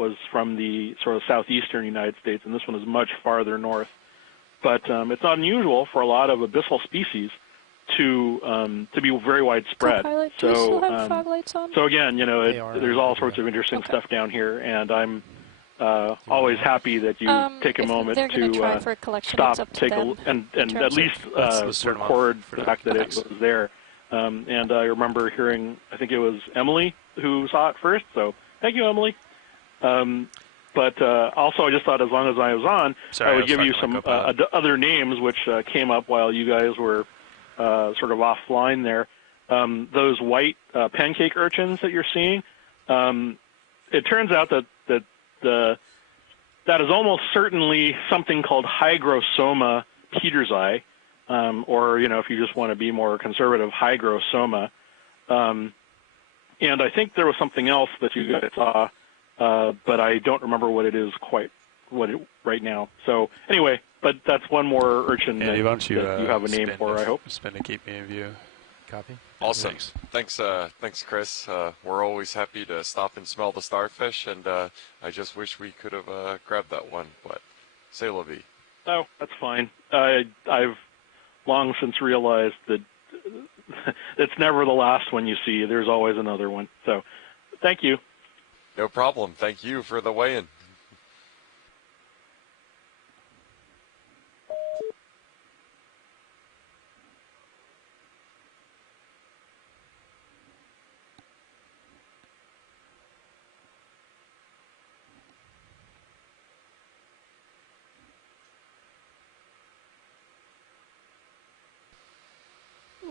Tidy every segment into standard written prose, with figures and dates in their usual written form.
was from the sort of southeastern United States, and this one is much farther north. But it's unusual for a lot of abyssal species to be very widespread. Co-pilot, do you still have fog lights on? So again, you know, there's all sorts of interesting stuff down here, and I'm always happy that you take a moment to stop, take a and at least record the fact that it was there. And I remember hearing, I think it was Emily who saw it first, so thank you, Emily. But also, I just thought as long as I was on, I would give you some other names which came up while you guys were sort of offline there. Those white pancake urchins that you're seeing, it turns out that that is almost certainly something called Hygrosoma petersii, or, you know, if you just want to be more conservative, Hygrosoma. And I think there was something else that you guys saw, but I don't remember what it is quite right now. So anyway, but that's one more urchin that you have a name for, I hope. Spin to keep me in view. Copy. Awesome. Thanks, Chris. We're always happy to stop and smell the starfish, and I just wish we could have grabbed that one, but c'est la vie. Oh, that's fine. I've long since realized that it's never the last one you see. There's always another one. So thank you. No problem. Thank you for the weigh-in.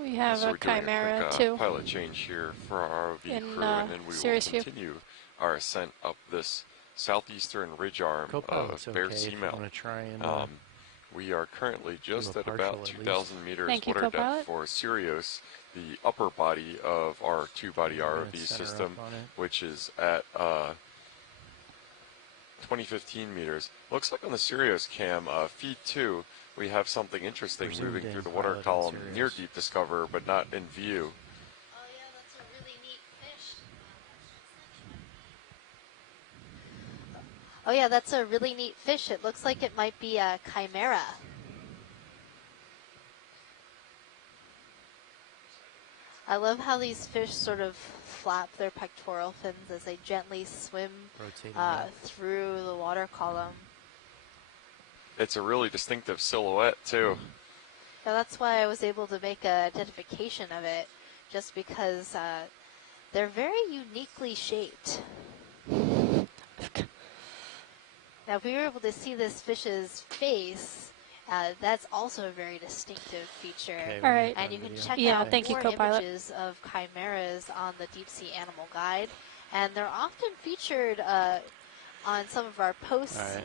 We have a chimera too. Pilot change here for our ROV crew, and then we will continue our ascent up this southeastern ridge arm of Bear Seamount. We are currently just at about 2,000 meters water depth for Sirius, the upper body of our two-body ROV system, which is at 2015 meters. Looks like on the Sirius cam, feed 2, we have something interesting moving through the water column near Deep Discover, but not in view. Oh yeah, that's a really neat fish. Oh yeah, that's a really neat fish. It looks like it might be a chimera. I love how these fish sort of flap their pectoral fins as they gently swim through the water column. It's a really distinctive silhouette, too. Yeah, that's why I was able to make an identification of it, just because they're very uniquely shaped. Now, if we were able to see this fish's face, that's also a very distinctive feature. Okay, all right. And you can check out more images of chimeras on the Deep Sea Animal Guide. And they're often featured on some of our posts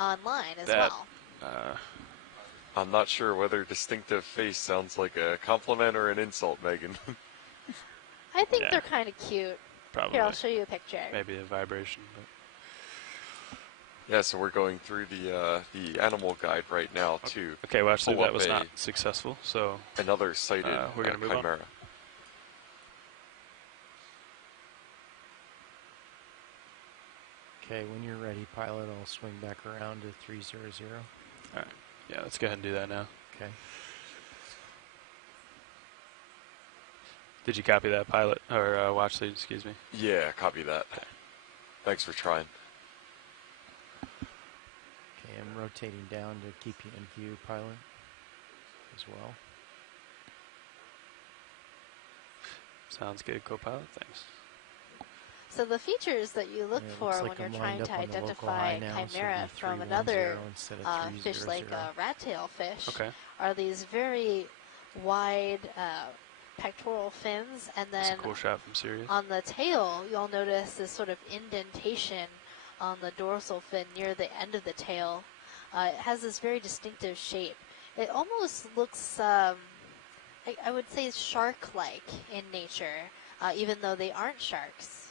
online as well. I'm not sure whether distinctive face sounds like a compliment or an insult, Megan. I think they're kind of cute. Probably. Here, I'll show you a picture. Maybe a vibration. But. Yeah, so we're going through the animal guide right now to okay, well, actually that was not successful, so another sighted we're gonna move chimera. On. Okay, when you're ready, pilot, I'll swing back around to 300. All right. Yeah, let's go ahead and do that now. Okay. Did you copy that, pilot, or watch lead, excuse me? Yeah, copy that. Okay. Thanks for trying. Okay, I'm rotating down to keep you in view, pilot, as well. Sounds good, co-pilot, thanks. So the features that you look for when you're trying to identify chimera from another fish like a rat-tail fish are these very wide pectoral fins, and then cool shot from Sirius. On the tail you'll notice this sort of indentation on the dorsal fin near the end of the tail. It has this very distinctive shape. It almost looks, I would say, shark-like in nature, even though they aren't sharks.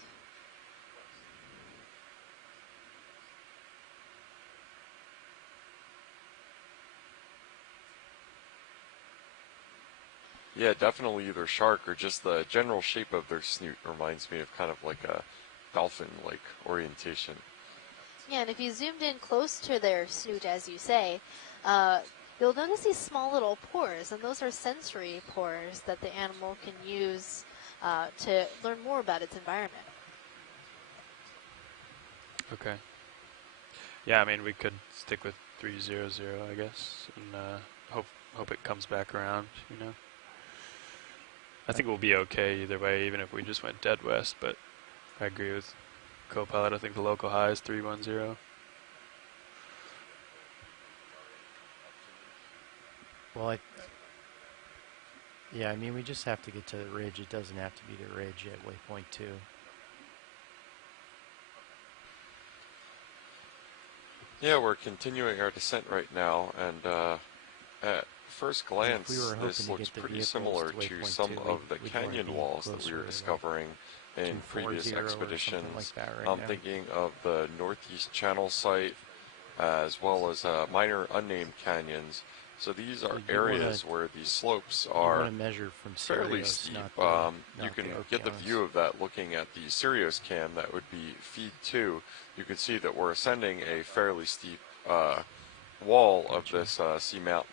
Yeah, definitely either shark or just the general shape of their snoot reminds me of kind of like a dolphin-like orientation. Yeah, and if you zoomed in close to their snoot, as you say, you'll notice these small little pores, and those are sensory pores that the animal can use to learn more about its environment. Okay. Yeah, I mean, we could stick with 300, I guess, and hope it comes back around, you know. I think we'll be okay either way, even if we just went dead west, but I agree with Copilot. I think the local high is 310. Well, yeah, I mean, we just have to get to the ridge. It doesn't have to be the ridge at waypoint 2. Yeah, we're continuing our descent right now, and at first glance, this looks pretty similar to some of the canyon walls that we were discovering in previous expeditions. Like I'm thinking of the Northeast Channel site, as well as minor unnamed canyons. So these are areas where the slopes are fairly steep. You can get the view of that looking at the Sirius cam. That would be feed 2. You can see that we're ascending a fairly steep wall of this seamount,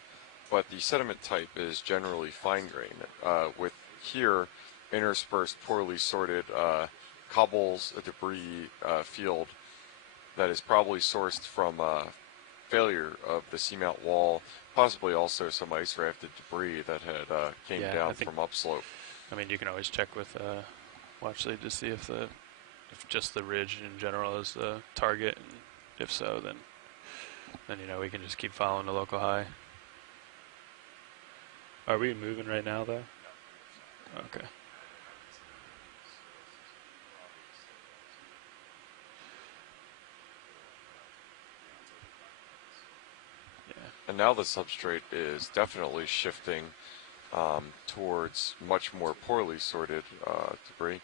but the sediment type is generally fine-grained, with here interspersed poorly sorted cobbles, a debris field that is probably sourced from failure of the seamount wall, possibly also some ice rafted debris that had came down from upslope. I mean, you can always check with Watchlead to see if just the ridge in general is the target, and if so, then you know we can just keep following the local high. Are we moving right now, though? Okay. And now the substrate is definitely shifting towards much more poorly sorted debris.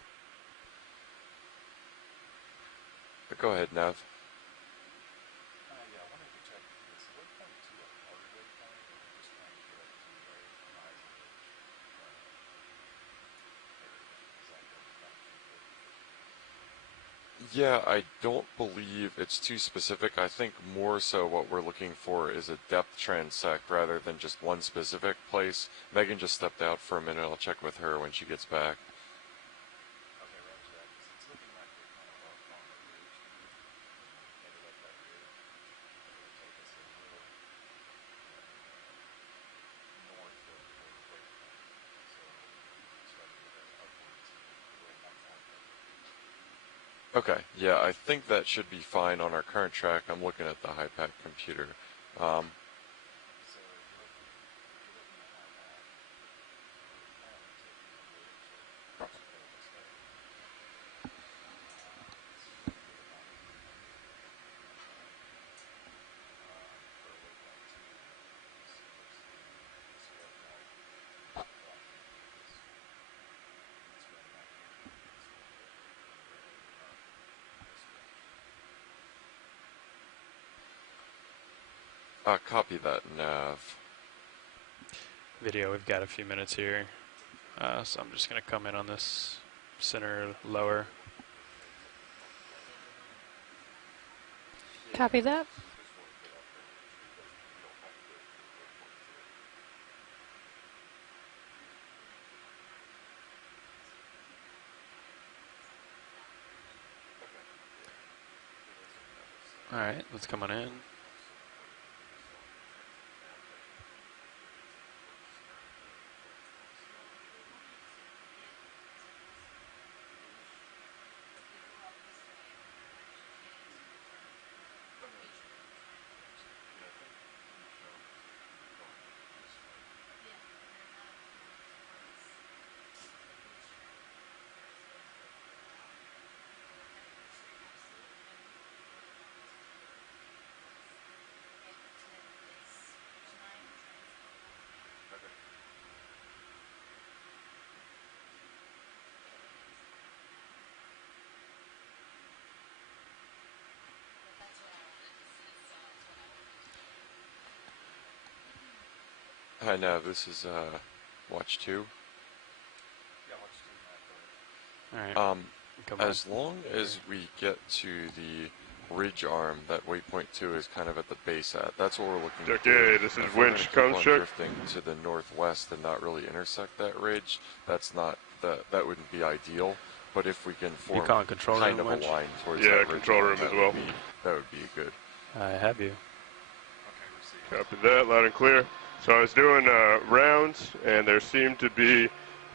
But go ahead, Nev. Yeah, I don't believe it's too specific. I think more so what we're looking for is a depth transect rather than just one specific place. Megan just stepped out for a minute. I'll check with her when she gets back. Okay, yeah, I think that should be fine on our current track. I'm looking at the HiPAC computer. Copy that, Nav. Video, we've got a few minutes here, so I'm just going to come in on this center lower. Copy that. All right, let's come on in. Hi, Nav. This is Watch 2. All right. As long as we get to the ridge arm that waypoint 2 is kind of at the base at. That's what we're looking to do. Okay, this is winch construct. Drifting to the northwest and not really intersect that ridge, that's not that wouldn't be ideal. But if we can form kind of a line towards that ridge, control room as well. That would be good. I have you. Copy that, loud and clear. So I was doing rounds, and there seemed to be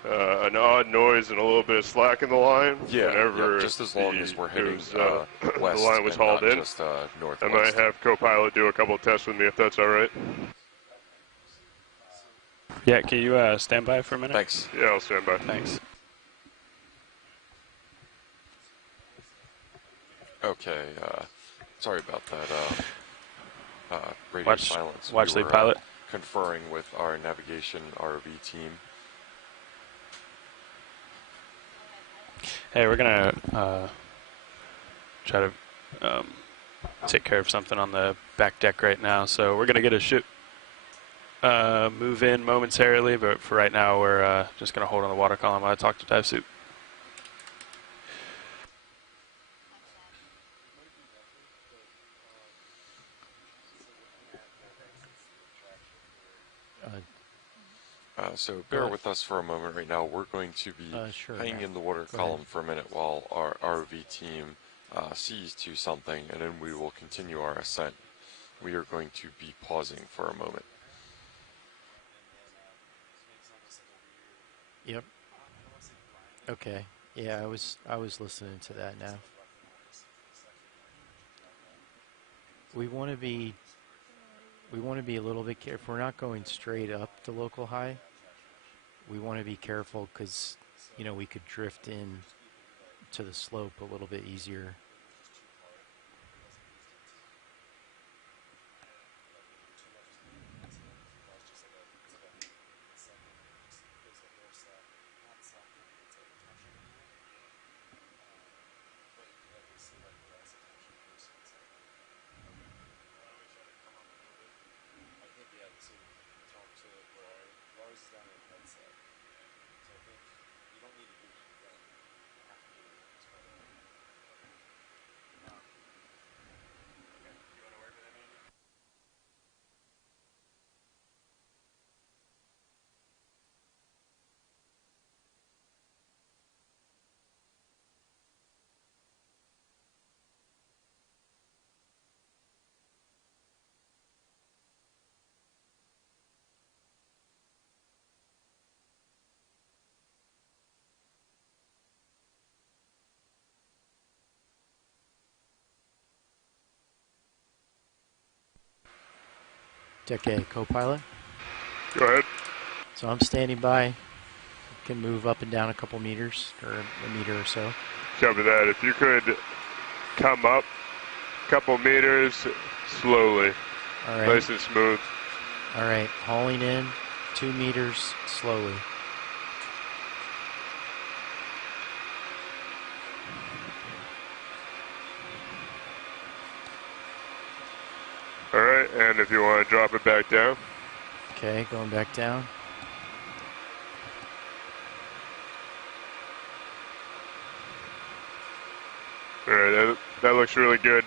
an odd noise and a little bit of slack in the line. Yeah, just as long as we're heading west, the line was hauled in. Just, northwest. I might have co-pilot do a couple tests with me if that's all right. Yeah, can you stand by for a minute? Thanks. Yeah, I'll stand by. Thanks. Okay, sorry about that. Radio silence. Watch lead pilot. Conferring with our navigation ROV team. Hey, we're gonna try to take care of something on the back deck right now. So we're gonna get a ship move in momentarily, but for right now we're just gonna hold on the water column while I talk to dive suit. So bear with us for a moment right now. We're going to be hanging in the water column for a minute while our ROV team sees to something, and then we will continue our ascent. We are going to be pausing for a moment. Yep. Okay. Yeah, I was listening to that now. We want to be a little bit careful. We're not going straight up to local high. We want to be careful because, you know, we could drift in to the slope a little bit easier. Deck A, co-pilot. Go ahead. So I'm standing by. Can move up and down a couple meters, or a meter or so. Copy that. If you could come up a couple meters slowly. All right. Nice and smooth. All right. Hauling in 2 meters slowly. All right, and if you want to drop it back down. Okay, going back down. All right, that looks really good.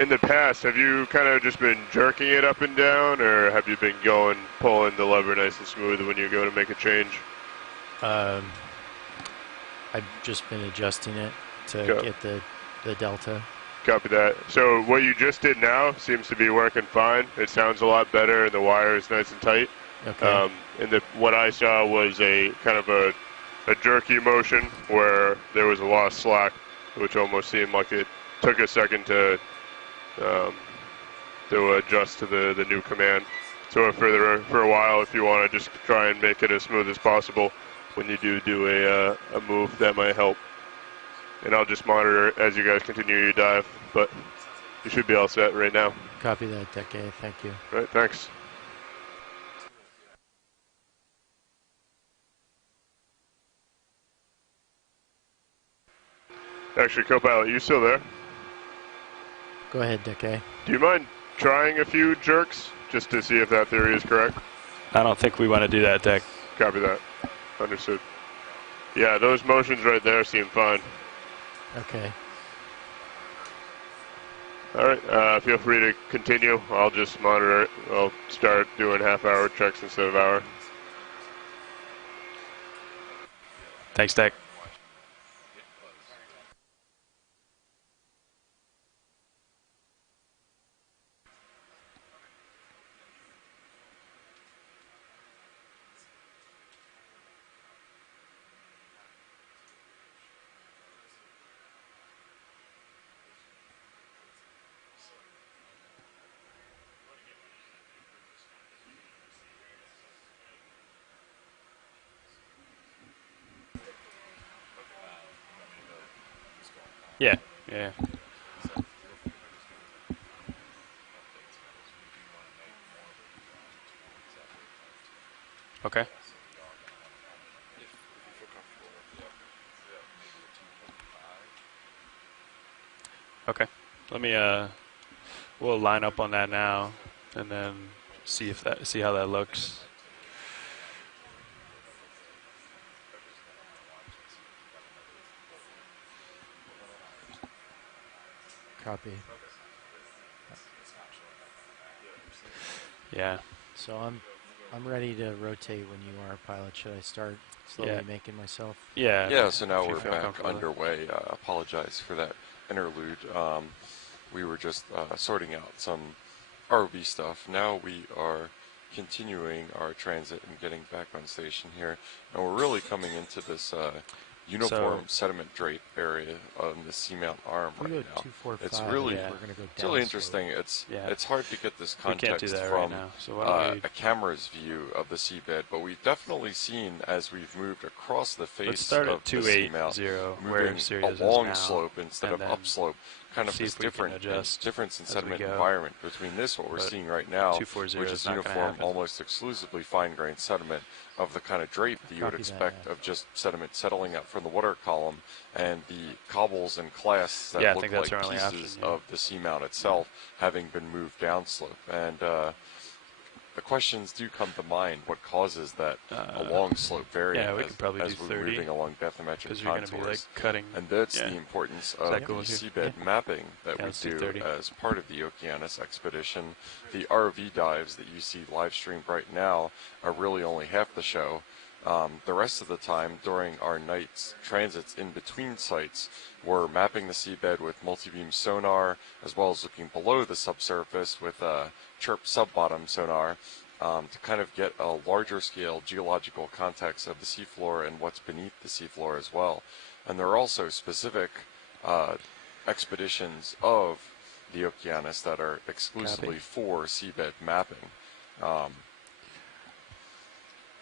In the past, have you kind of just been jerking it up and down, or have you been pulling the lever nice and smooth when you go to make a change? I've just been adjusting it to get the delta. Copy that. So what you just did now seems to be working fine. It sounds a lot better, and the wire is nice and tight. Okay. And what I saw was a kind of a jerky motion where there was a lot of slack, which almost seemed like it took a second to adjust to the new command. So for a while, if you want to just try and make it as smooth as possible when you do a move, that might help. And I'll just monitor as you guys continue your dive, but you should be all set right now. Copy that, Deck A. Thank you. All right, thanks. Actually, co-pilot, you still there? Go ahead, Deck A. Do you mind trying a few jerks just to see if that theory is correct? I don't think we want to do that, Deck. Copy that. Understood. Yeah, those motions right there seem fine. Okay. All right, feel free to continue. I'll just monitor it. I'll start doing half-hour checks instead of hour. Thanks, Dak. Yeah, yeah. Okay. Okay. Let me we'll line up on that now and then see how that looks. Copy. Yeah. So I'm ready to rotate when you are, pilot. Should I start slowly making myself? Yeah. Yeah, so now we're back underway. Apologize for that interlude. We were just sorting out some ROV stuff. Now we are continuing our transit and getting back on station here. And we're really coming into this uniform sediment drape area on the Seamount arm right now. It's really, it's really interesting. It's hard to get this context from a camera's view of the seabed, but we've definitely seen as we've moved across the face of the Seamount, moving along slope instead of upslope, kind of this difference in sediment environment between this, what we're seeing right now, which is uniform, almost exclusively fine-grained sediment of the kind of drape that you would expect of just sediment settling out from the water column, and the cobbles and clasts that look like pieces of the Seamount itself having been moved downslope. And the questions do come to mind. What causes that along slope variant as we're moving along bathymetric contours? And that's the importance of the seabed mapping that we do as part of the Okeanos expedition. The ROV dives that you see live streamed right now are really only half the show. The rest of the time during our night's transits in between sites, we're mapping the seabed with multi-beam sonar, as well as looking below the subsurface with chirp sub-bottom sonar to kind of get a larger scale geological context of the seafloor and what's beneath the seafloor as well. And there are also specific expeditions of the Okeanos that are exclusively for seabed mapping.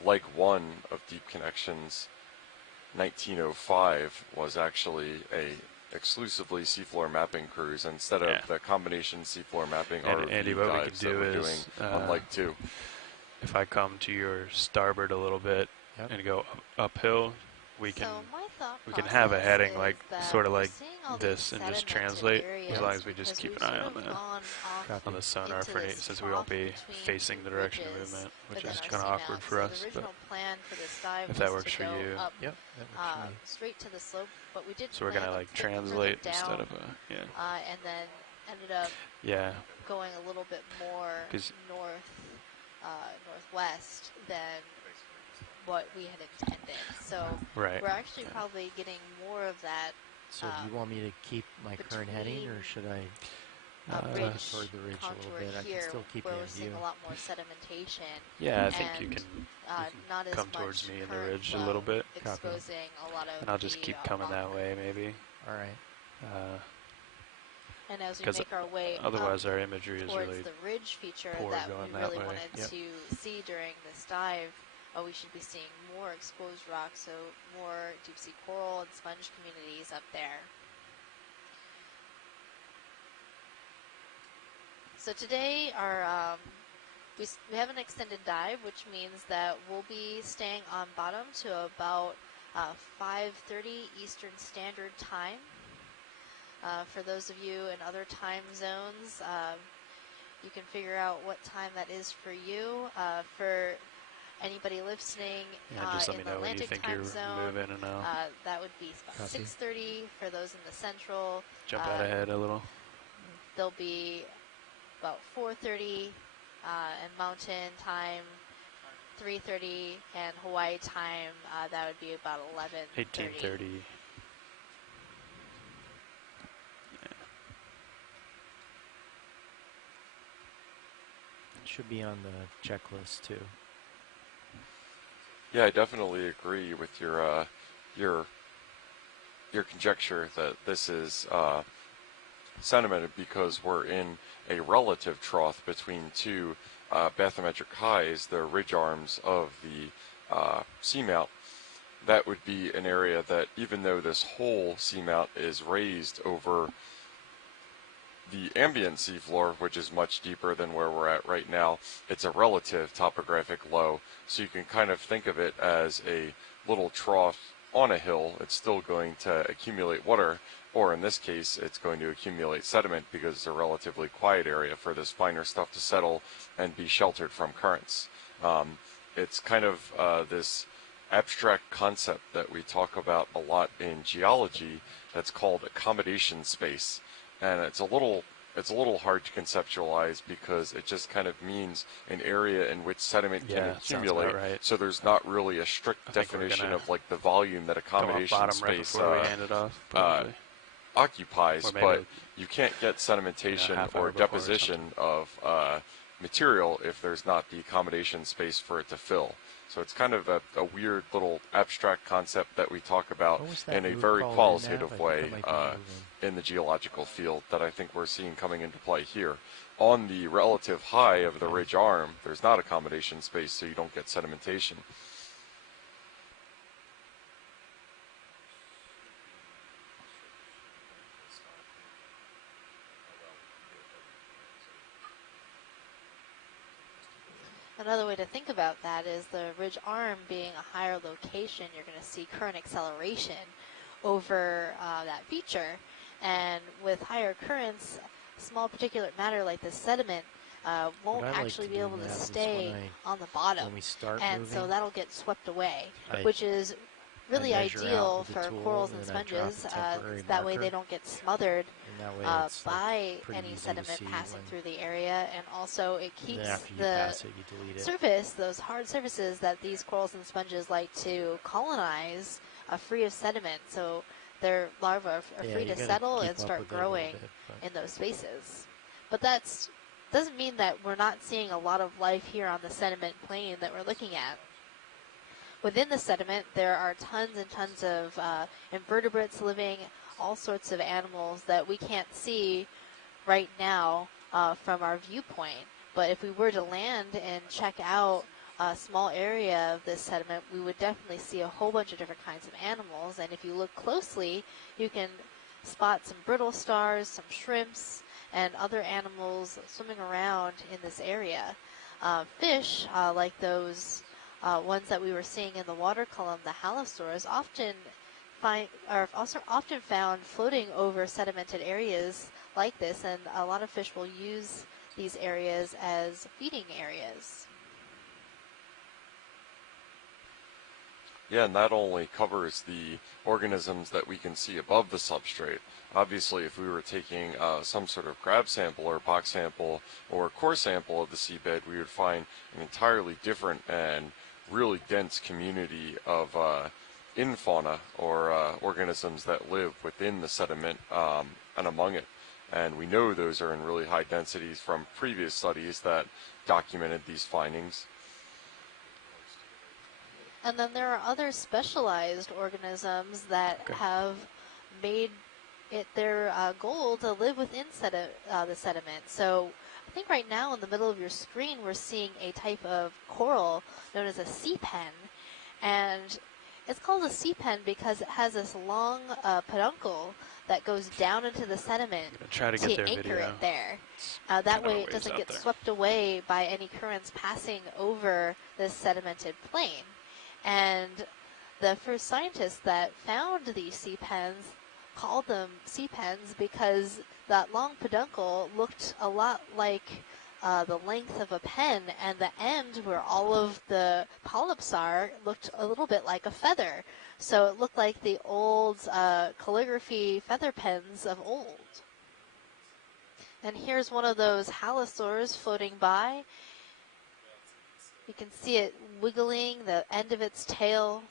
Like one of Deep Connections 1905 was actually a exclusively seafloor mapping cruise instead of the combination seafloor mapping ROV dives that we're doing on Lake 2. If I come to your starboard a little bit and go uphill, we can have a heading like sort of like this and just translate as long as we just keep an eye on the sonar since we won't be facing the direction of movement, which is kind of awkward for us. But if that works for you, straight to the slope, but we did. So we're gonna like translate instead of and then ended up going a little bit more northwest than what we had intended. So we're actually probably getting more of that. So do you want me to keep my current heading, or should I toward the ridge a little bit? I can still keep where we're seeing a lot more sedimentation. Yeah, I think you can come towards me in the ridge a little bit, exposing a lot of and I'll just keep coming that way, maybe. All right. And as we make our way otherwise our imagery is towards really the ridge feature poor that going we that really way. wanted to see during this dive, we should be seeing more exposed rock, so more deep sea coral and sponge communities up there. So today we have an extended dive, which means that we'll be staying on bottom to about 5:30 Eastern Standard Time. For those of you in other time zones, you can figure out what time that is for you. For anybody listening in the Atlantic time zone, that would be about 6:30 for those in the central. Jump out ahead a little. there'll be about 4:30 and Mountain Time, 3:30, and Hawaii time. That would be about 18:30. Should be on the checklist too. Yeah, I definitely agree with your conjecture that this is sedimented because we're in a relative trough between two bathymetric highs, the ridge arms of the seamount. That would be an area that, even though this whole seamount is raised over the ambient seafloor, which is much deeper than where we're at right now, it's a relative topographic low. So you can kind of think of it as a little trough on a hill. It's still going to accumulate water, or in this case, it's going to accumulate sediment because it's a relatively quiet area for this finer stuff to settle and be sheltered from currents. It's kind of this abstract concept that we talk about a lot in geology that's called accommodation space. And it's a little hard to conceptualize because it just kind of means an area in which sediment can accumulate. Right. So there's not really a strict definition of like the volume that accommodation space occupies, but you can't get sedimentation or deposition of material if there's not the accommodation space for it to fill. So it's kind of a weird little abstract concept that we talk about in a very qualitative way in the geological field that I think we're seeing coming into play here. On the relative high of the ridge arm, there's not accommodation space, so you don't get sedimentation. Another way to think about that is the ridge arm being a higher location, you're going to see current acceleration over that feature. And with higher currents, small particulate matter like this sediment won't actually be able to stay on the bottom. And so that'll get swept away, which is really ideal for corals and sponges. That way they don't get smothered by any sediment passing through the area, and also it keeps the surface, those hard surfaces that these corals and sponges like to colonize, free of sediment. So their larvae are free to settle and start growing in those spaces. But that doesn't mean that we're not seeing a lot of life here on the sediment plane that we're looking at. Within the sediment, there are tons and tons of invertebrates living, all sorts of animals that we can't see right now from our viewpoint. But if we were to land and check out a small area of this sediment, we would definitely see a whole bunch of different kinds of animals. And if you look closely, you can spot some brittle stars, some shrimps, and other animals swimming around in this area. Fish, like those ones that we were seeing in the water column, the halosaurs, are also often found floating over sedimented areas like this, and a lot of fish will use these areas as feeding areas. Yeah, and that only covers the organisms that we can see above the substrate. Obviously, if we were taking some sort of grab sample or box sample or core sample of the seabed, we would find an entirely different and really dense community of infauna or organisms that live within the sediment and among it. And we know those are in really high densities from previous studies that documented these findings. And then there are other specialized organisms that have made it their goal to live within the sediment. So I think right now in the middle of your screen we're seeing a type of coral known as a sea pen. And it's called a sea pen because it has this long peduncle that goes down into the sediment to anchor it there. That way it doesn't get swept away by any currents passing over this sedimented plane. And the first scientists that found these sea pens called them sea pens because that long peduncle looked a lot like the length of a pen, and the end where all of the polyps are looked a little bit like a feather. So it looked like the old calligraphy feather pens of old. And here's one of those halosaurs floating by. You can see it wiggling the end of its tail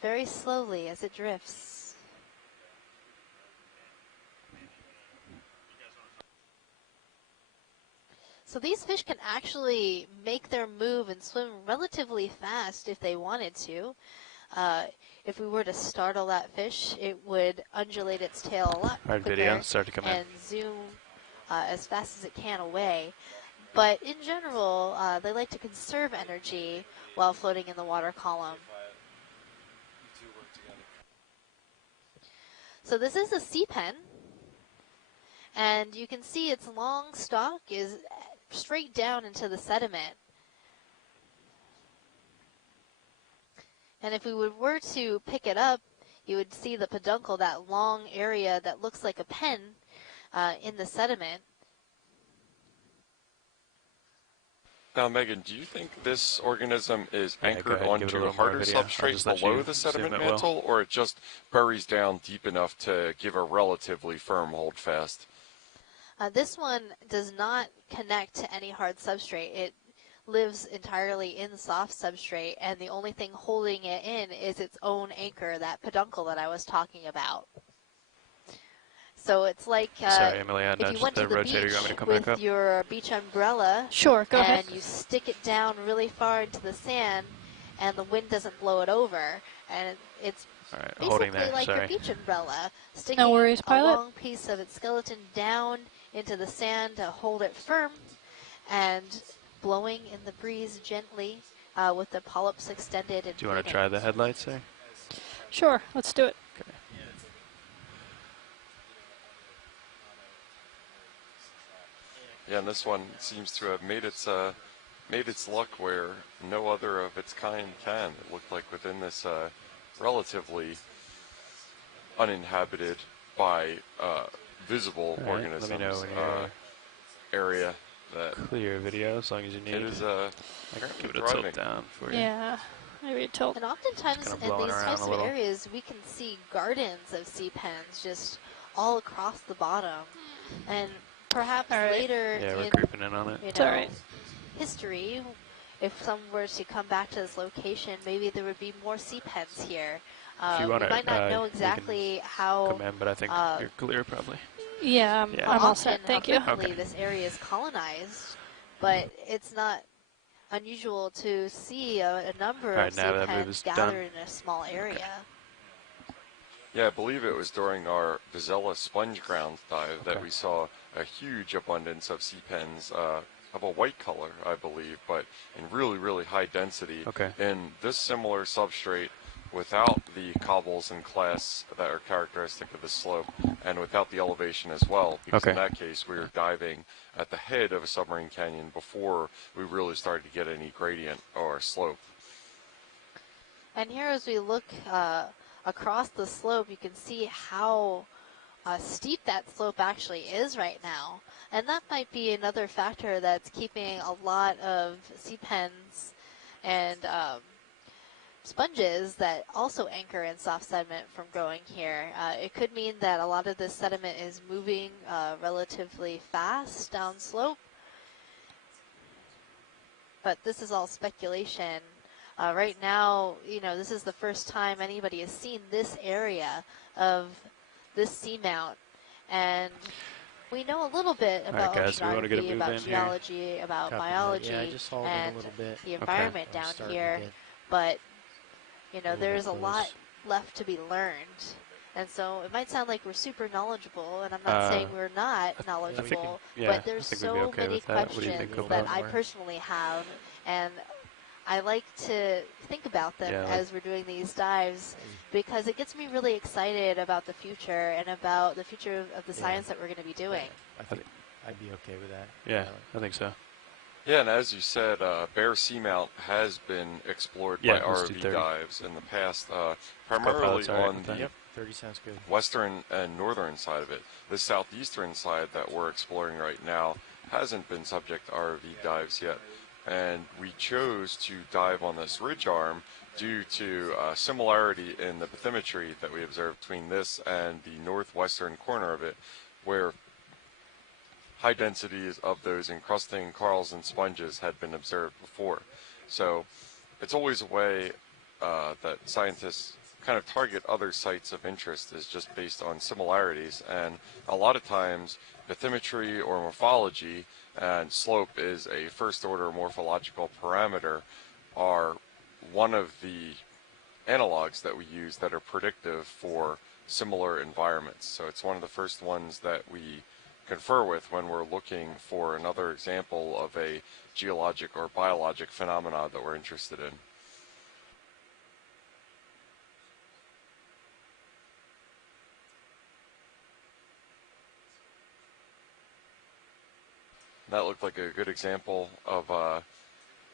very slowly as it drifts. So these fish can actually make their move and swim relatively fast if they wanted to. If we were to startle that fish, it would undulate its tail a lot quicker video, start to come and zoom as fast as it can away. But in general, they like to conserve energy while floating in the water column. So this is a sea pen, and you can see its long stalk is straight down into the sediment. And if we were to pick it up, you would see the peduncle, that long area that looks like a pen in the sediment. Now, Megan, do you think this organism is anchored onto a harder substrate below the sediment mantle, or it just buries down deep enough to give a relatively firm holdfast? This one does not connect to any hard substrate. It lives entirely in soft substrate, and the only thing holding it in is its own anchor, that peduncle that I was talking about. So it's like Sorry, Emily, if you went to the beach with your beach umbrella, sure, go ahead, and you stick it down really far into the sand, and the wind doesn't blow it over, and it's basically like your beach umbrella, sticking a long piece of its skeleton down into the sand to hold it firm, and blowing in the breeze gently with the polyps extended. And do you want to try the headlights there? Sure, let's do it. Okay. Yeah, and this one seems to have made its luck where no other of its kind can. It looked like within this relatively uninhabited by visible organisms let me know when area. That clear video as long as you need. It is I can give it a tilt down for you. Yeah, maybe a tilt. And oftentimes in these types of areas, we can see gardens of sea pens just all across the bottom. And perhaps later in history, if someone were to come back to this location, maybe there would be more sea pens here. We might not know exactly how. Come in, but I think you're clear probably. Yeah, I'm all set. Thank you. This area is colonized, but it's not unusual to see a number of sea pens gathered in a small area. Yeah, I believe it was during our Vizela sponge ground dive that we saw a huge abundance of sea pens of a white color, I believe, but in really, really high density. In this similar substrate, without the cobbles and clasts that are characteristic of the slope, and without the elevation as well, because in that case we were diving at the head of a submarine canyon before we really started to get any gradient or slope. And here as we look across the slope, you can see how steep that slope actually is right now. And that might be another factor that's keeping a lot of sea pens and sponges that also anchor in soft sediment from growing here. It could mean that a lot of this sediment is moving relatively fast down slope. But this is all speculation. Right now, this is the first time anybody has seen this area of this seamount. And we know a little bit about oceanography, about geology, about biology, and the environment down here. But there's a lot left to be learned. And so it might sound like we're super knowledgeable, and I'm not saying we're not knowledgeable, but there's so many questions that I personally have, and I like to think about them as we're doing these dives, because it gets me really excited about the future and about the future of the science that we're going to be doing. I think I'd be okay with that. Yeah, I think so. Yeah, and as you said, Bear Seamount has been explored by ROV dives in the past, primarily on the 30 sounds good. western and northern side of it. The southeastern side that we're exploring right now hasn't been subject to ROV dives yet, And we chose to dive on this ridge arm due to similarity in the bathymetry that we observed between this and the northwestern corner of it, where high densities of those encrusting corals and sponges had been observed before. So it's always a way that scientists kind of target other sites of interest, is just based on similarities. And a lot of times bathymetry or morphology and slope is a first order morphological parameter, are one of the analogs that we use that are predictive for similar environments. So it's one of the first ones that we confer with when we're looking for another example of a geologic or biologic phenomena that we're interested in. That looked like a good example of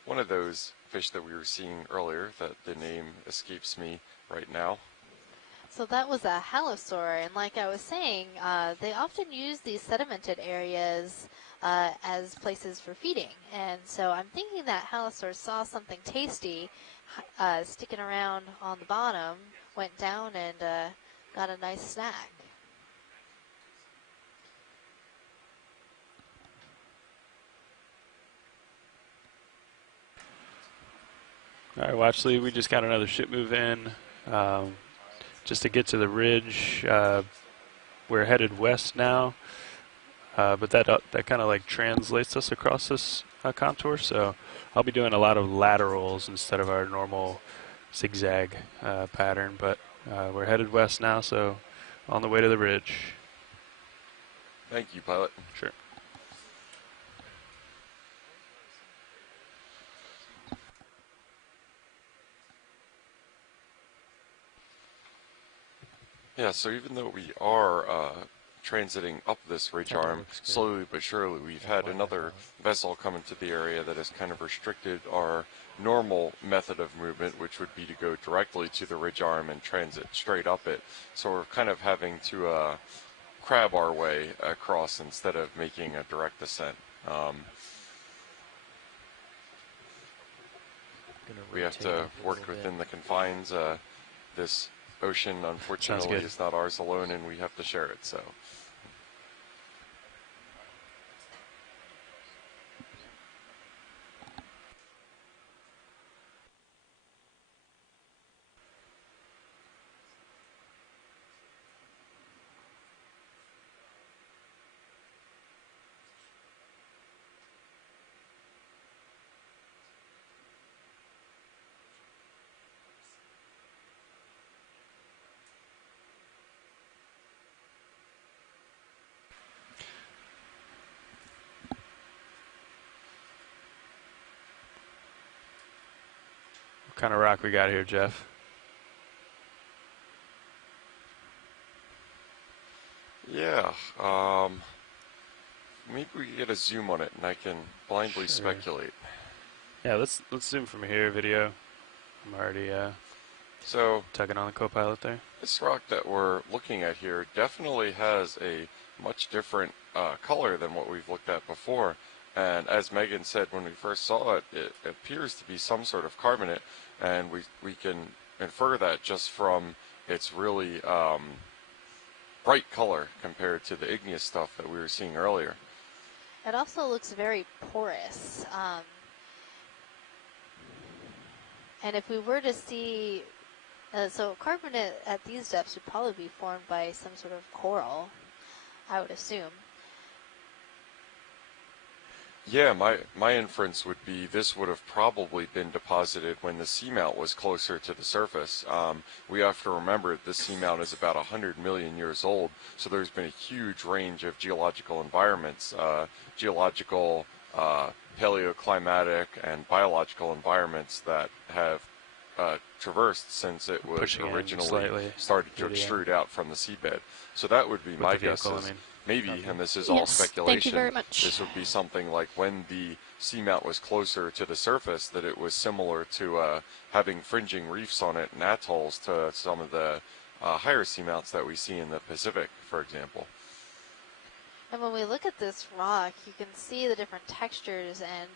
one of those fish that we were seeing earlier, that the name escapes me right now. So that was a halosaur, and like I was saying, they often use these sedimented areas as places for feeding. And so I'm thinking that halosaur saw something tasty sticking around on the bottom, went down and got a nice snack. All right, Watchley, we just got another ship move in. Just to get to the ridge, we're headed west now, but that kind of like translates us across this contour, so I'll be doing a lot of laterals instead of our normal zigzag pattern, but we're headed west now, so on the way to the ridge. Thank you, pilot. Sure. Yeah, so even though we are transiting up this ridge arm slowly but surely, we've had another vessel come into the area that has kind of restricted our normal method of movement, which would be to go directly to the ridge arm and transit straight up it. So we're kind of having to crab our way across instead of making a direct descent. We have to work within the confines. This ocean, unfortunately, is not ours alone, and we have to share it, so. What kind of rock we got here, Jeff? Yeah, maybe we can get a zoom on it and I can blindly speculate. Yeah, let's zoom from here, video. I'm already so tugging on the co-pilot there. This rock that we're looking at here definitely has a much different color than what we've looked at before. And as Megan said when we first saw it, it appears to be some sort of carbonate, and we can infer that just from its really bright color compared to the igneous stuff that we were seeing earlier. It also looks very porous. And if we were to see, so carbonate at these depths would probably be formed by some sort of coral, I would assume. Yeah, my inference would be this would have probably been deposited when the seamount was closer to the surface. We have to remember the seamount is about 100 million years old, so there's been a huge range of geological environments, geological, paleoclimatic, and biological environments that have traversed since it was originally started to extrude out from the seabed. So that would be my guess. Maybe, and this is all speculation, thank you very much. This would be something like when the seamount was closer to the surface, that it was similar to having fringing reefs on it and atolls to some of the higher seamounts that we see in the Pacific, for example. And when we look at this rock, you can see the different textures, and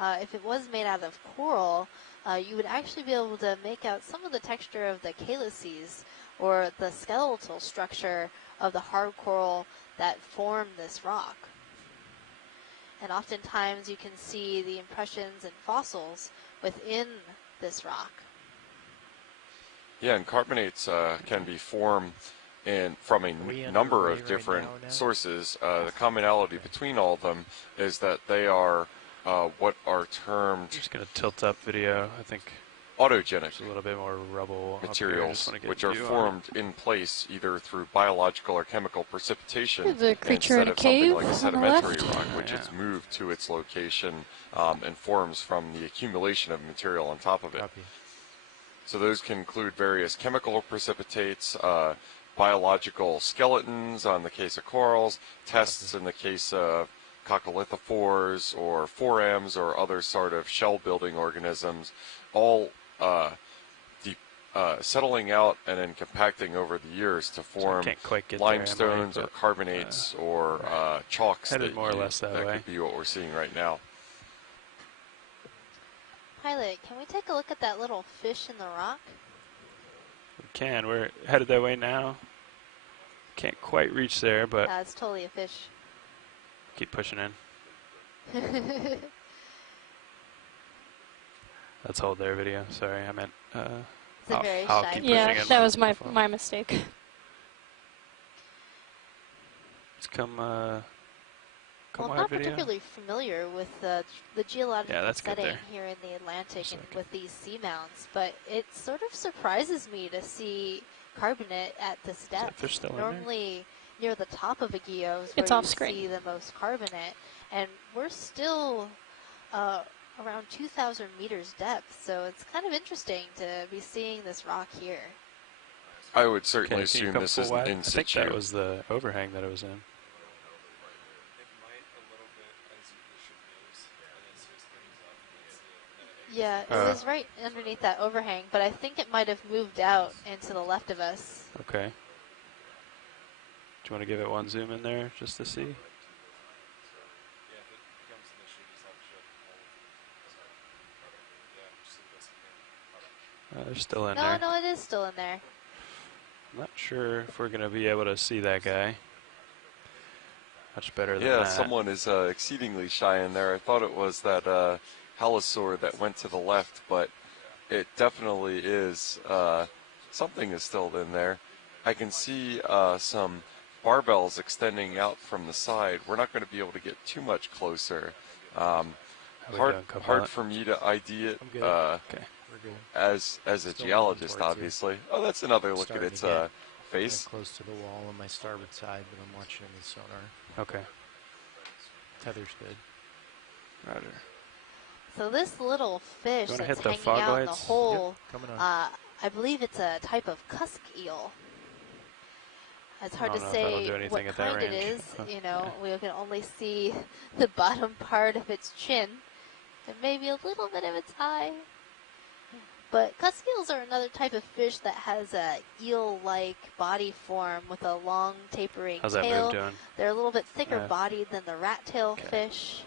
if it was made out of coral, you would actually be able to make out some of the texture of the calyces or the skeletal structure of the hard coral that form this rock. And oftentimes you can see the impressions and fossils within this rock. Yeah, and carbonates can be formed from a number of different sources. The commonality between all of them is that they are what are termed... Just going to tilt up video, I think. Autogenic. A little bit more rubble materials, which are formed in place either through biological or chemical precipitation the creature in a cave like a sedimentary rock, which is moved to its location and forms from the accumulation of material on top of it. So those can include various chemical precipitates, biological skeletons on the case of corals, tests in the case of coccolithophores or forams or other sort of shell-building organisms, all settling out and then compacting over the years to form limestones or carbonates or chalks that could be what we're seeing right now. Pilot, can we take a look at that little fish in the rock? We can. We're headed that way now. Can't quite reach there, but... It's totally a fish. Keep pushing in. Let's hold their video. Sorry, I meant... I'll keep yeah, pushing in. That was my mistake. Let's come well, I'm not particularly familiar with the geological setting here in the Atlantic and with these seamounts, but it sort of surprises me to see carbonate at this depth. Normally near the top of Okeanos where you see the most carbonate, and we're still around 2,000 meters depth, so it's kind of interesting to be seeing this rock here. I would certainly assume this is in situ. I think that was the overhang that it was in. Yeah, it was right underneath that overhang, but I think it might have moved out and to the left of us. Okay. Do you want to give it one zoom in there just to see? They're still in there. No, it is still in there. I'm not sure if we're going to be able to see that guy. Much better than that. Yeah, someone is exceedingly shy in there. I thought it was that halosaur that went to the left, but it definitely is. Something is still in there. I can see some barbels extending out from the side. We're not going to be able to get too much closer. Hard for me to ID it as a geologist, obviously. Oh, that's another look at its face. Close to the wall on my starboard side, but I'm watching the sonar. Okay. Tether's good. Roger. So this little fish that's hanging out in the hole, I believe it's a type of cusk eel. It's hard to say what kind it is. You know, we can only see the bottom part of its chin and maybe a little bit of its eye. But cusk eels are another type of fish that has a eel-like body form with a long tapering tail. How's that move doing? They're a little bit thicker bodied than the rat-tail fish.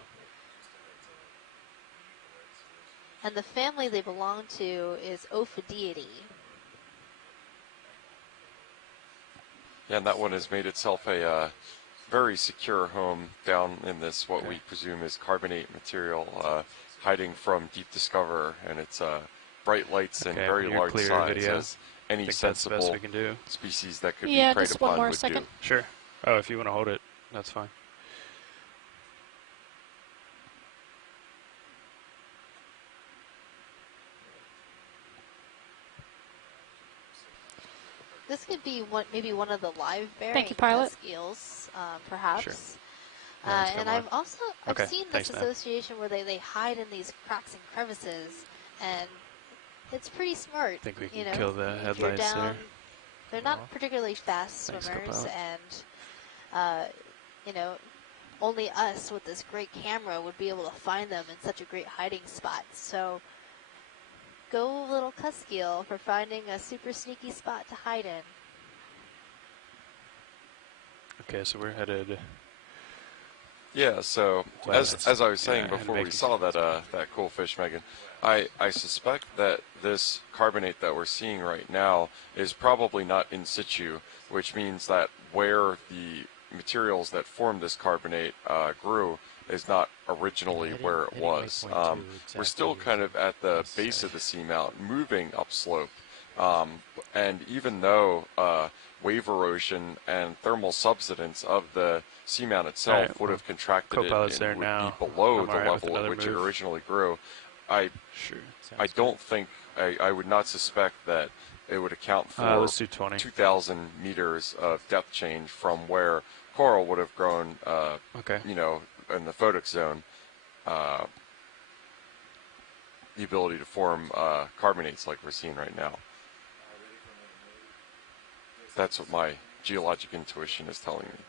And the family they belong to is Ophidiidae. Yeah, and that one has made itself a very secure home down in this, what we presume is carbonate material, hiding from deep discover, and it's bright lights and very large size, as any sensible species that could be preyed upon would do. Sure. Oh, if you want to hold it, that's fine. This could be maybe one of the live bearing eels, perhaps. Sure. And I've seen this association where they hide in these cracks and crevices, and it's pretty smart. I think we can kill the headlights there. They're not particularly fast swimmers, and you know, only us with this great camera would be able to find them in such a great hiding spot. So go little cusk eel for finding a super sneaky spot to hide in. Okay, so we're headed Yeah, so as I was saying before we saw that that cool fish, Megan, I suspect that this carbonate that we're seeing right now is probably not in situ, which means that where the materials that formed this carbonate grew is not originally where it was. We're still kind of at the base of the seamount, moving upslope, and even though wave erosion and thermal subsidence of the seamount itself would have contracted it and would be below the level at which it originally grew, I don't think, I would not suspect that it would account for 2,000 meters of depth change from where coral would have grown, you know, in the photic zone, the ability to form carbonates like we're seeing right now. That's what my geologic intuition is telling me.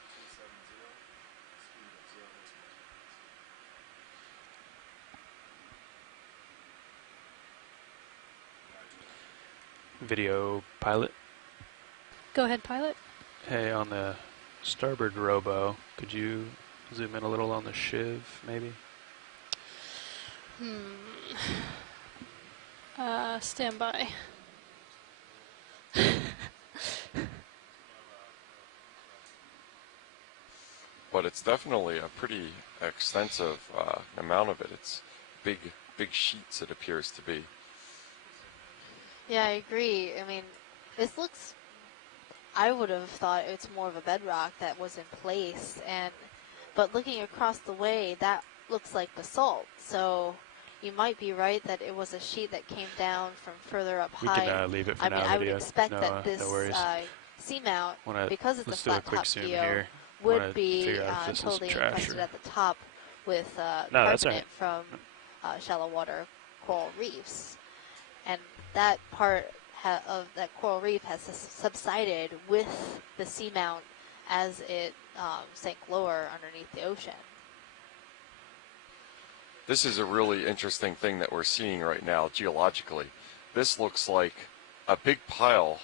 Video pilot. Go ahead, pilot. Hey, on the starboard robo, could you zoom in a little on the shiv, maybe? Stand by. But it's definitely a pretty extensive amount of it. It's big sheets, it appears to be. Yeah, I agree. I mean, this looks, I would have thought it's more of a bedrock that was in place, but looking across the way, that looks like basalt. So you might be right that it was a sheet that came down from further up high. We can leave it for now. I would expect that this seamount, because it's a flat top geo, would be totally encrusted at the top with carbonate from shallow water coral reefs. And that part of that coral reef has subsided with the seamount as it sank lower underneath the ocean. This is a really interesting thing that we're seeing right now geologically. This looks like a big pile,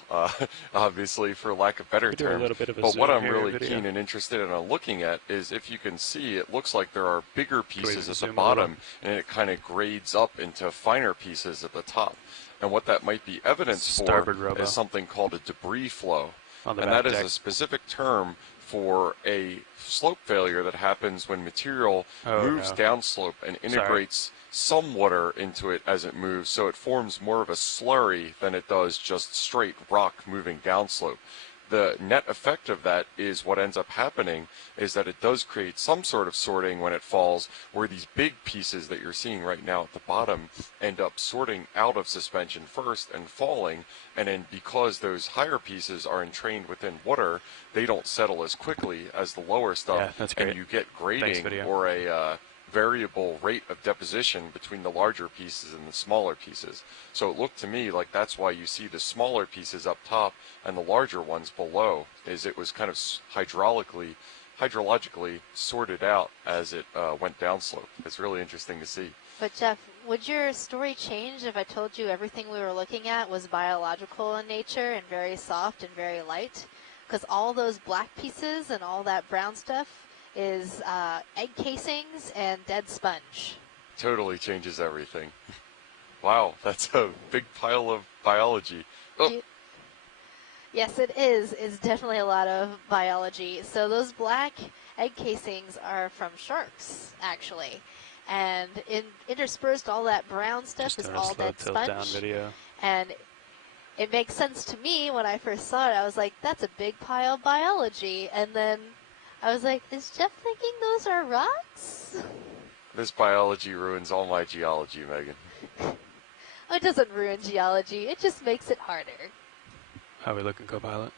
obviously, for lack of better terms. But what I'm really keen and interested in looking at is, if you can see, it looks like there are bigger pieces at the bottom, and it kind of grades up into finer pieces at the top. And what that might be evidence for is something called a debris flow. And that is a specific term for a slope failure that happens when material moves downslope and integrates some water into it as it moves, so it forms more of a slurry than it does just straight rock moving downslope. The net effect of that is what ends up happening is that it does create some sort of sorting when it falls, where these big pieces that you're seeing right now at the bottom end up sorting out of suspension first and falling, and then because those higher pieces are entrained within water, they don't settle as quickly as the lower stuff, and you get grading or a variable rate of deposition between the larger pieces and the smaller pieces. So it looked to me like that's why you see the smaller pieces up top and the larger ones below, is it was kind of hydrologically sorted out as it went downslope. It's really interesting to see. But Jeff, would your story change if I told you everything we were looking at was biological in nature and very soft and very light? Because all those black pieces and all that brown stuff is egg casings and dead sponge. Totally changes everything. Wow, that's a big pile of biology. Oh. Yes, it is. It's definitely a lot of biology. So those black egg casings are from sharks, actually. And interspersed all that brown stuff is all dead sponge. And it makes sense to me when I first saw it. I was like, that's a big pile of biology. And then I was like, is Jeff thinking those are rocks? This biology ruins all my geology, Megan. Oh, it doesn't ruin geology. It just makes it harder. How are we looking, co-pilot?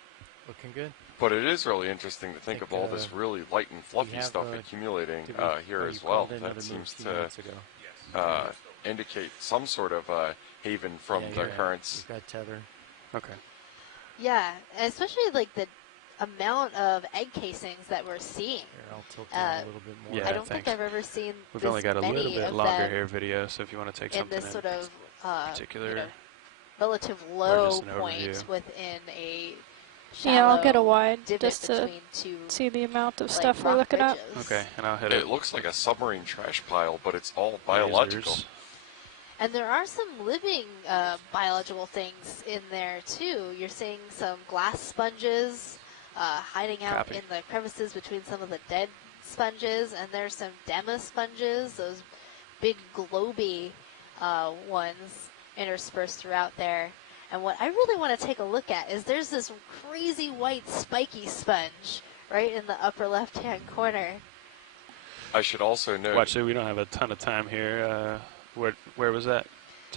Looking good. But it is really interesting to think of all this really light and fluffy stuff accumulating here as well. That seems to indicate some sort of haven from the currents. We've got tether. Okay. Yeah, especially like the amount of egg casings that we're seeing. Here, I'll tilt down a little bit more. Yeah, I don't think I've ever seen We've only got a little bit longer here video, so if you want to take something in this sort of particular, relative low point within a Yeah, I'll get a wide just to see the amount of stuff we're looking at. Okay, and I'll hit it. It looks like a submarine trash pile, but it's all biological. And there are some living biological things in there too. You're seeing some glass sponges hiding out in the crevices between some of the dead sponges, and there's some dema sponges, those big globy ones interspersed throughout there. And what I really want to take a look at is there's this crazy white spiky sponge right in the upper left-hand corner. I should also note... Well, actually, we don't have a ton of time here. Where was that?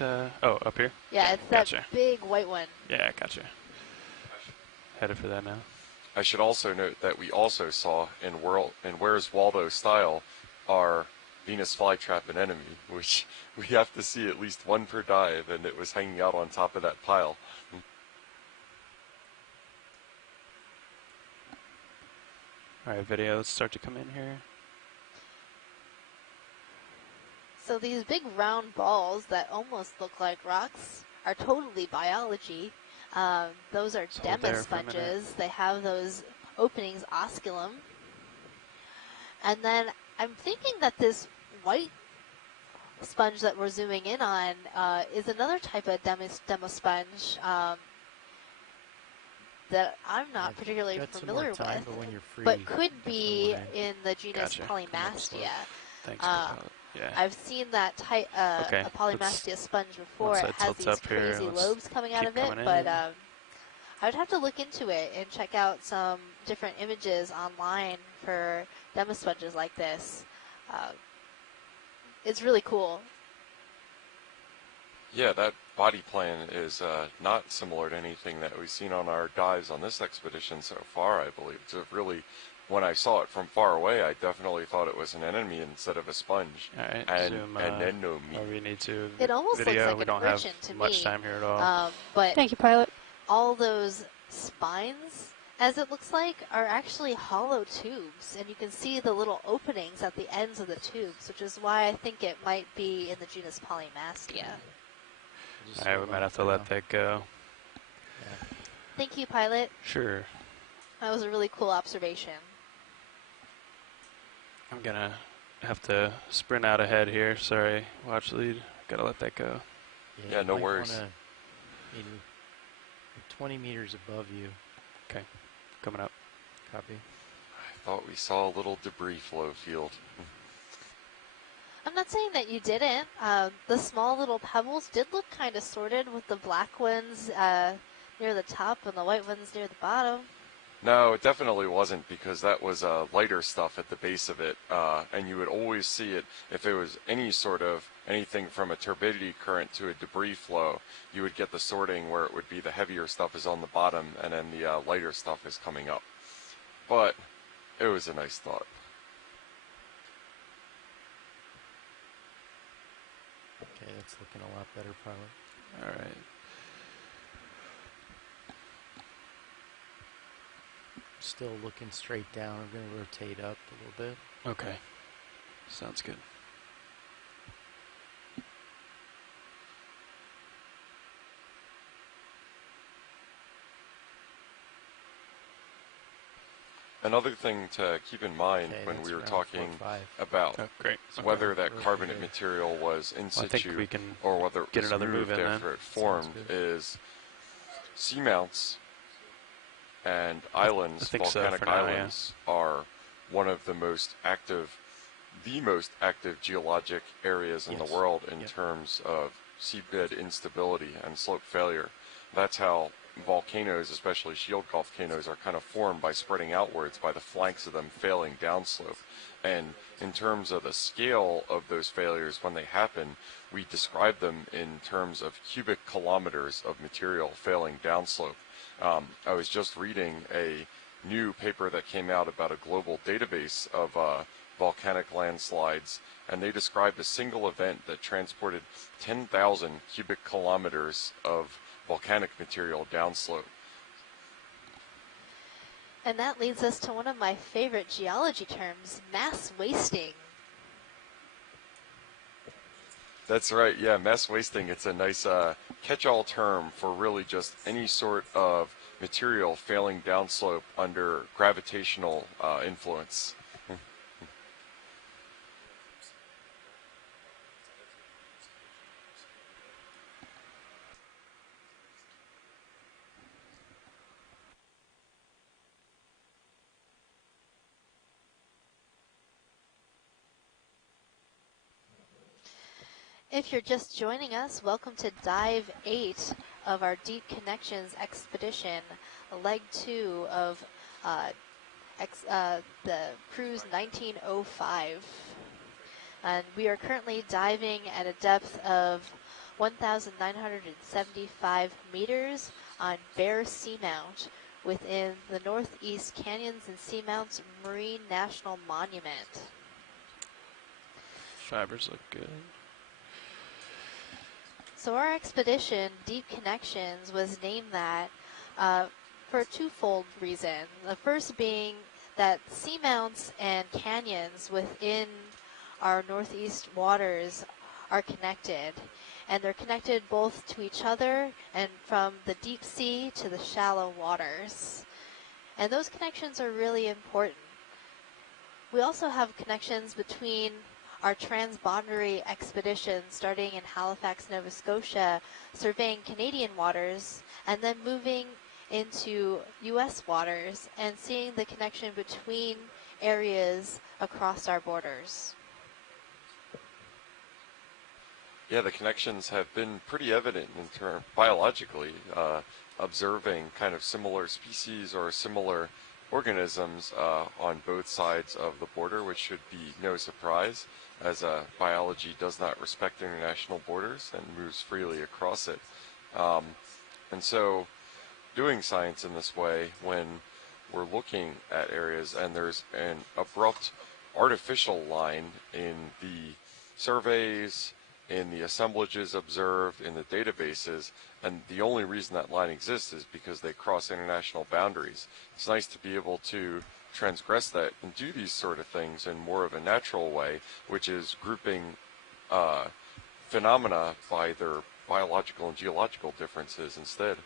Oh, up here? Yeah, it's that big white one. Yeah, gotcha. Headed for that now. I should also note that we also saw in Where's Waldo style our Venus flytrap anemone, which we have to see at least one per dive, and it was hanging out on top of that pile. All right, video, let's start to come in here. So these big round balls that almost look like rocks are totally biology. Those are dema sponges. They have those openings osculum. And then I'm thinking that this white sponge that we're zooming in on is another type of demo sponge that I'm not particularly familiar with, but could be in the genus Polymastia. Thanks, yeah. I've seen that type a Polymastia sponge before. It has these crazy lobes coming out of it, but I would have to look into it and check out some different images online for demo sponges like this. It's really cool. Yeah, that body plan is not similar to anything that we've seen on our dives on this expedition so far, I believe. It's really, when I saw it from far away, I definitely thought it was an anemone instead of a sponge. All right, and zoom, anemone. We need to it almost video. Looks like we don't have much time here at all. But thank you, pilot. All those spines, as it looks like, are actually hollow tubes, and you can see the little openings at the ends of the tubes, which is why I think it might be in the genus Polymastia. All right, we might have to let that go. Yeah. Thank you, pilot. Sure. That was a really cool observation. I'm gonna have to sprint out ahead here. Sorry, watch lead. Gotta let that go. Yeah, no worries. Maybe 20 meters above you. Okay, coming up. Copy. I thought we saw a little debris flow field. I'm not saying that you didn't. The small little pebbles did look kind of sorted, with the black ones near the top and the white ones near the bottom. No, it definitely wasn't, because that was lighter stuff at the base of it, and you would always see it if it was anything from a turbidity current to a debris flow. You would get the sorting where it would be the heavier stuff is on the bottom and then the lighter stuff is coming up. But it was a nice thought. Okay, that's looking a lot better, pilot. All right. Still looking straight down. I'm going to rotate up a little bit. Okay. Sounds good. Another thing to keep in mind when we were talking about whether that carbonate material was in situ or whether it was moved after it formed is seamounts and islands, volcanic islands, are one of the most active geologic areas in the world in terms of seabed instability and slope failure. That's how volcanoes, especially shield volcanoes, are kind of formed, by spreading outwards, by the flanks of them failing downslope. And in terms of the scale of those failures when they happen, we describe them in terms of cubic kilometers of material failing downslope. I was just reading a new paper that came out about a global database of volcanic landslides, and they described a single event that transported 10,000 cubic kilometers of volcanic material downslope. And that leads us to one of my favorite geology terms, mass wasting. That's right, yeah, mass wasting. It's a nice catch-all term for really just any sort of material failing downslope under gravitational influence. If you're just joining us, welcome to Dive 8 of our Deep Connections expedition, leg 2 of the cruise 1905. And we are currently diving at a depth of 1,975 meters on Bear Seamount within the Northeast Canyons and Seamounts Marine National Monument. Fibers look good. So our expedition, Deep Connections, was named that for a twofold reason. The first being that seamounts and canyons within our northeast waters are connected. And they're connected both to each other and from the deep sea to the shallow waters. And those connections are really important. We also have connections between our transboundary expedition starting in Halifax, Nova Scotia, surveying Canadian waters, and then moving into U.S. waters and seeing the connection between areas across our borders. Yeah, the connections have been pretty evident in terms biologically, observing kind of similar species or similar organisms on both sides of the border, which should be no surprise, as biology does not respect international borders and moves freely across it. And so doing science in this way, when we're looking at areas and there's an abrupt artificial line in the surveys, in the assemblages observed, in the databases, and the only reason that line exists is because they cross international boundaries. It's nice to be able to transgress that and do these sort of things in more of a natural way, which is grouping phenomena by their biological and geological differences instead.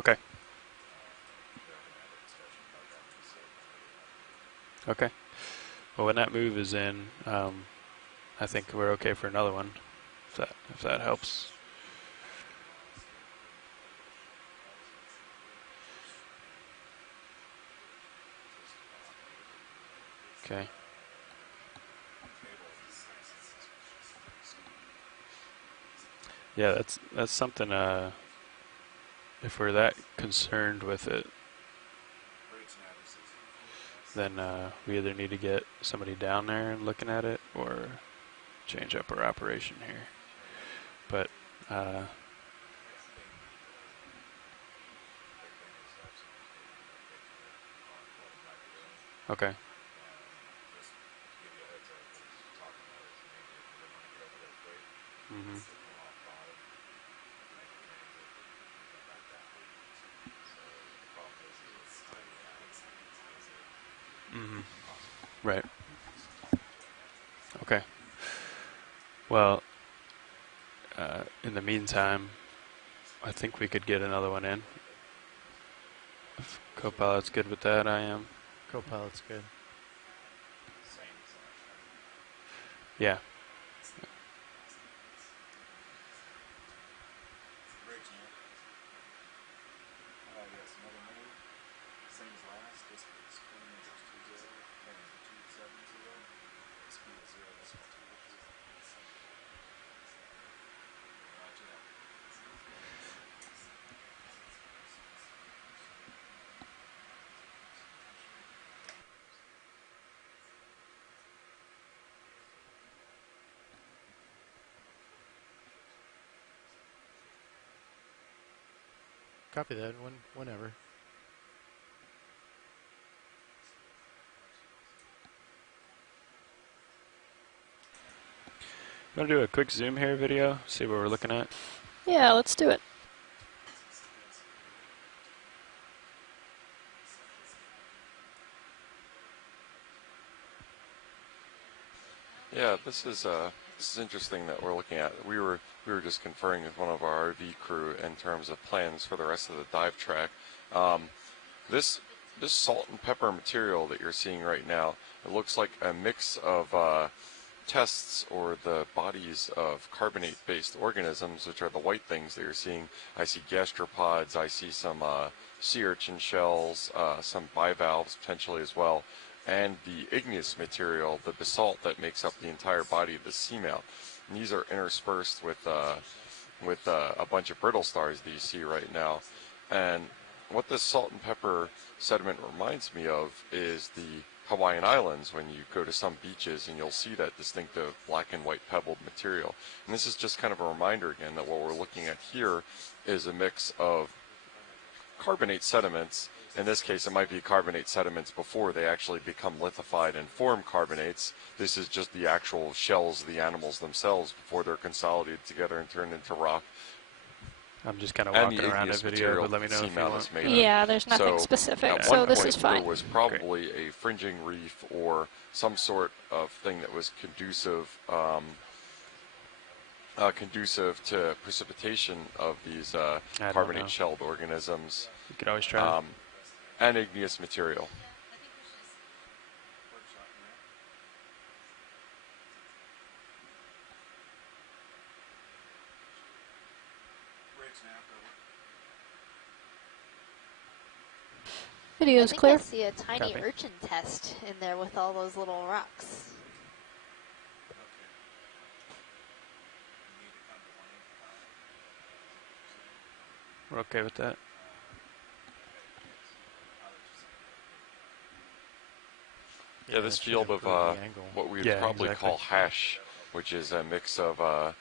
Okay. Okay. Well, when that move is in, I think we're okay for another one, if that helps. Okay. Yeah, that's something. If we're that concerned with it, then we either need to get somebody down there and looking at it, or change up our operation here. But okay. Mm-hmm. Mm-hmm. Right. Okay. Well, in the meantime, I think we could get another one in. If co-pilot's good with that, I am. Co-pilot's good. Yeah. Copy that, whenever. You want to do a quick zoom here video? See what we're looking at? Yeah, let's do it. Yeah, this is this is interesting that we're looking at. We were just conferring with one of our RV crew in terms of plans for the rest of the dive track. This salt and pepper material that you're seeing right now, it looks like a mix of tests or the bodies of carbonate-based organisms, which are the white things that you're seeing. I see gastropods, I see some sea urchin shells, some bivalves potentially as well, and the igneous material, the basalt that makes up the entire body of the seamount. And these are interspersed with a bunch of brittle stars that you see right now. And what this salt and pepper sediment reminds me of is the Hawaiian Islands, when you go to some beaches and you'll see that distinctive black and white pebbled material. And this is just kind of a reminder again that what we're looking at here is a mix of carbonate sediments. In this case, it might be carbonate sediments before they actually become lithified and form carbonates. This is just the actual shells of the animals themselves before they're consolidated together and turned into rock. I'm just kind of walking around a video, but let me know if you want. Yeah, there's nothing specific, so this is fine. There was probably a fringing reef or some sort of thing that was conducive to precipitation of these carbonate-shelled organisms. You could always try. And igneous material. Video's clear. I see a tiny urchin test in there with all those little rocks. We're okay with that. Yeah, this field of what we'd probably call hash, which is a mix of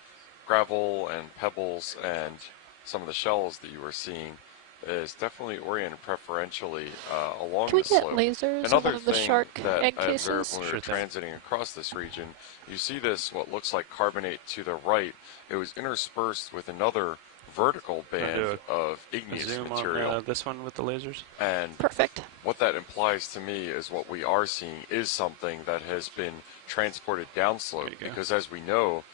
gravel and pebbles and some of the shells that you were seeing, is definitely oriented preferentially along the slope. Can we get lasers of one of the shark egg cases? When we were transiting across this region, you see this, what looks like carbonate to the right. It was interspersed with another vertical band of igneous material. Zoom on this one with the lasers. And perfect. What that implies to me is what we are seeing is something that has been transported downslope, because as we know,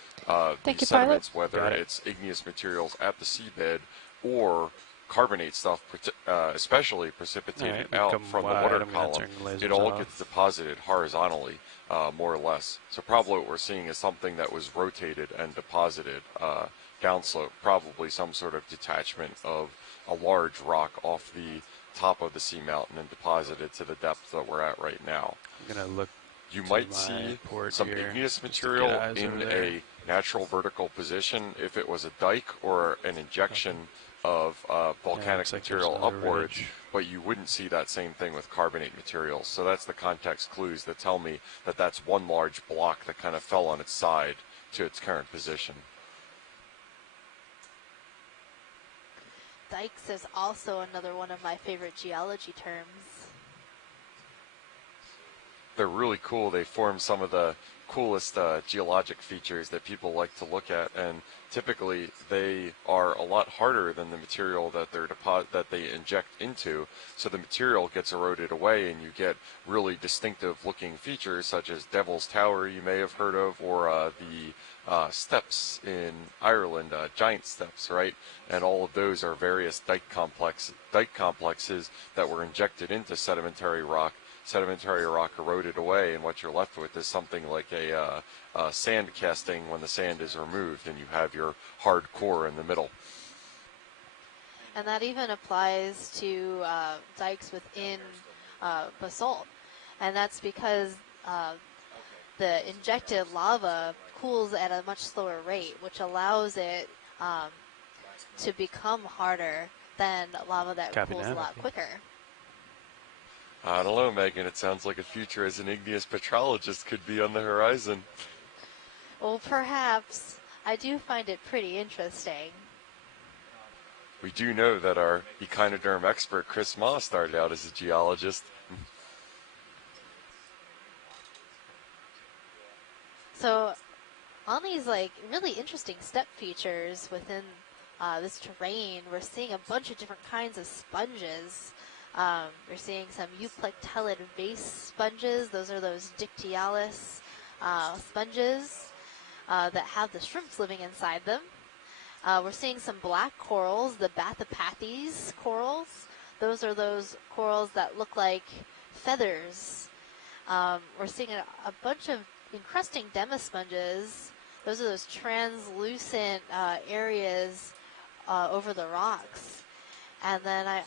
these sediments, whether it's igneous materials at the seabed or carbonate stuff, especially precipitated out from the water column, it all gets deposited horizontally, more or less. So probably what we're seeing is something that was rotated and deposited downslope, probably some sort of detachment of a large rock off the top of the seamountain and deposited to the depth that we're at right now. I'm gonna look. You might see some igneous material in a natural vertical position if it was a dike or an injection of volcanic material upwards, but you wouldn't see that same thing with carbonate materials. So that's the context clues that tell me that that's one large block that kind of fell on its side to its current position. Dikes is also another one of my favorite geology terms. They're really cool. They form some of the coolest geologic features that people like to look at, and typically they are a lot harder than the material that they inject into, so the material gets eroded away and you get really distinctive looking features such as Devil's Tower you may have heard of, or the steps in Ireland, giant steps, right? And all of those are various dike complexes that were injected into sedimentary rock. Sedimentary rock eroded away, and what you're left with is something like a sand casting when the sand is removed, and you have your hard core in the middle. And that even applies to dikes within basalt, and that's because the injected lava cools at a much slower rate, which allows it to become harder than lava that cools a lot quicker. I don't know, Megan. It sounds like a future as an igneous petrologist could be on the horizon. Well, perhaps. I do find it pretty interesting. We do know that our echinoderm expert, Chris Ma, started out as a geologist. So, on these really interesting step features within this terrain, we're seeing a bunch of different kinds of sponges. We're seeing some euplectellid vase sponges. Those are those dictyolus sponges. that have the shrimps living inside them. We're seeing some black corals, the Bathypathes corals. Those are those corals that look like feathers. We're seeing a bunch of encrusting demisponges. Those are those translucent areas over the rocks. And then I